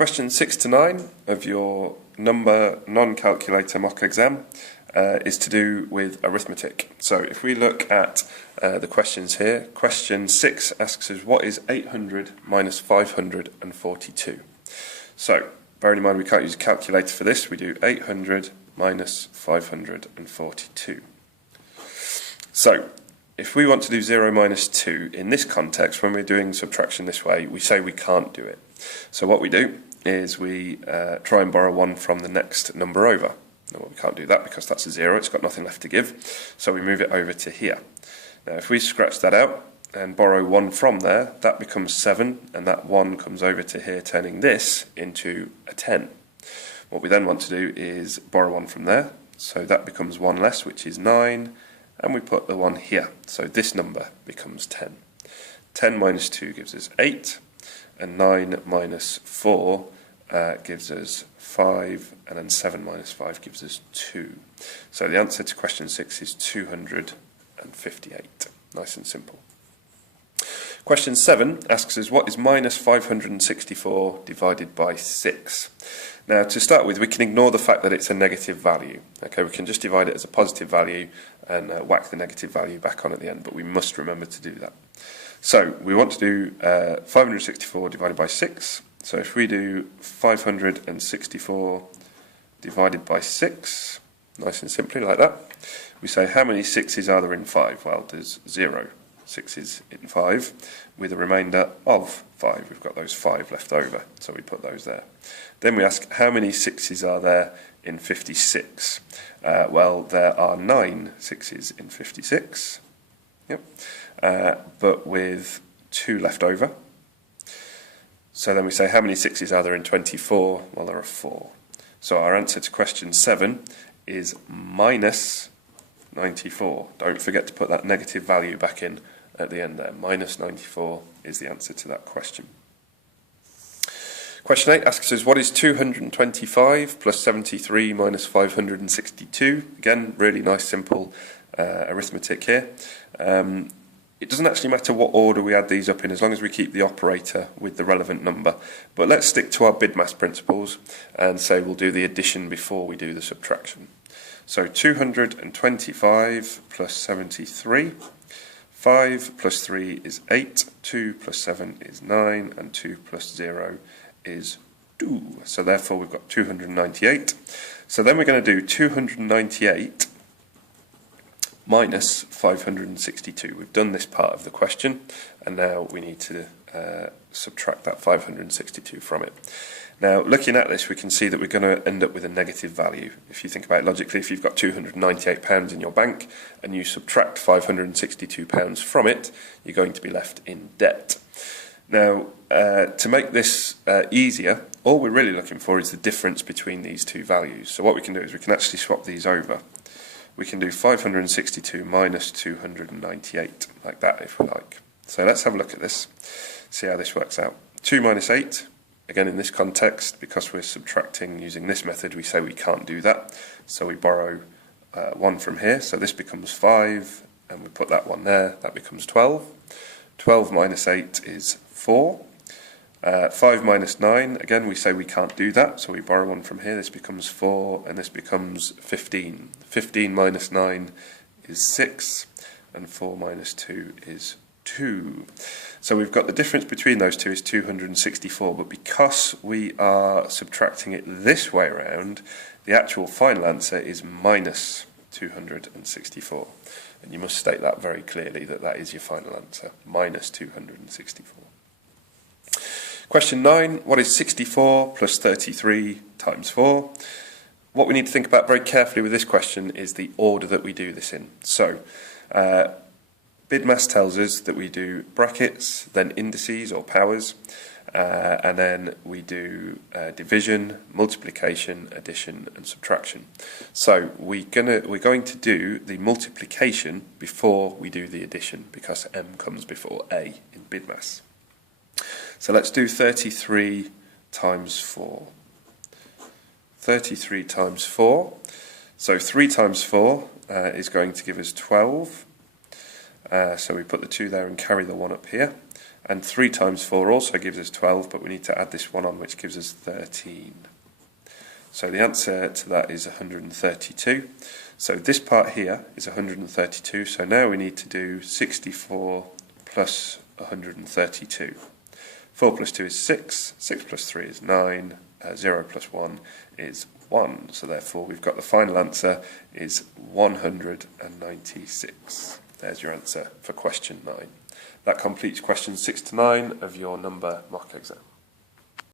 Question 6 to 9 of your number non-calculator mock exam is to do with arithmetic. So if we look at the questions here, question 6 asks us what is 800 minus 542. So bearing in mind we can't use a calculator for this, we do 800 minus 542. So if we want to do 0 minus 2 in this context, when we're doing subtraction this way, we say we can't do it. So what we do is we try and borrow 1 from the next number over. Well, we can't do that because that's a 0, it's got nothing left to give, so we move it over to here. Now if we scratch that out and borrow 1 from there, that becomes 7, and that 1 comes over to here, turning this into a 10. What we then want to do is borrow 1 from there, so that becomes 1 less, which is 9, and we put the 1 here, so this number becomes 10. 10 minus 2 gives us 8, and 9 minus 4 gives us 5, and then 7 minus 5 gives us 2. So the answer to question 6 is 258. Nice and simple. Question 7 asks us what is minus 564 divided by 6. Now to start with, we can ignore the fact that it's a negative value. Okay, we can just divide it as a positive value and whack the negative value back on at the end, but we must remember to do that. So we want to do 564 divided by 6. So if we do 564 divided by 6, nice and simply like that, we say how many 6's are there in 5? Well, there's 0 6's in 5 with a remainder of 5. We've got those 5 left over, so we put those there. Then we ask how many 6's are there in 56? Well, there are 9 6's in 56. Yep. But with 2 left over. So then we say how many 6's are there in 24? Well, there are 4. So our answer to question 7 is minus 94. Don't forget to put that negative value back in at the end there. Minus 94 is the answer to that question. Question 8 asks us what is 225 plus 73 minus 562? Again, really nice simple arithmetic here. It doesn't actually matter what order we add these up in as long as we keep the operator with the relevant number. But let's stick to our BIDMAS principles and say we'll do the addition before we do the subtraction. So 225 plus 73. 5 plus 3 is 8, 2 plus 7 is 9, and 2 plus 0 is 2. So therefore we've got 298. So then we're going to do 298 minus 562. We've done this part of the question, and now we need to subtract that 562 from it. Now, looking at this, we can see that we're going to end up with a negative value. If you think about it logically, if you've got £298 in your bank and you subtract £562 from it, you're going to be left in debt. Now, to make this easier, all we're really looking for is the difference between these two values. So what we can do is we can actually swap these over. We can do 562 minus 298, like that if we like. So let's have a look at this, see how this works out. 2 minus 8, again in this context, because we're subtracting using this method, we say we can't do that. So we borrow 1 from here, so this becomes 5, and we put that 1 there, that becomes 12. 12 minus 8 is 4. 5 minus 9, again we say we can't do that, so we borrow 1 from here, this becomes 4, and this becomes 15. 15 minus 9 is 6, and 4 minus 2 is 2. So we've got the difference between those two is 264, but because we are subtracting it this way around, the actual final answer is minus 264. And you must state that very clearly, that that is your final answer, minus 264. Question 9, what is 64 plus 33 times 4? What we need to think about very carefully with this question is the order that we do this in. So, BIDMAS tells us that we do brackets, then indices or powers, and then we do division, multiplication, addition, and subtraction. So we're going to do the multiplication before we do the addition, because M comes before A in BIDMAS. So let's do 33 times 4. 33 times 4. So 3 times 4 is going to give us 12. So we put the 2 there and carry the 1 up here. And 3 times 4 also gives us 12, but we need to add this one on, which gives us 13. So the answer to that is 132. So this part here is 132, so now we need to do 64 plus 132. 4 plus 2 is 6, 6 plus 3 is 9, 0 plus 1 is 1. So therefore we've got the final answer is 196. There's your answer for question 9. That completes questions 6 to 9 of your number mock exam.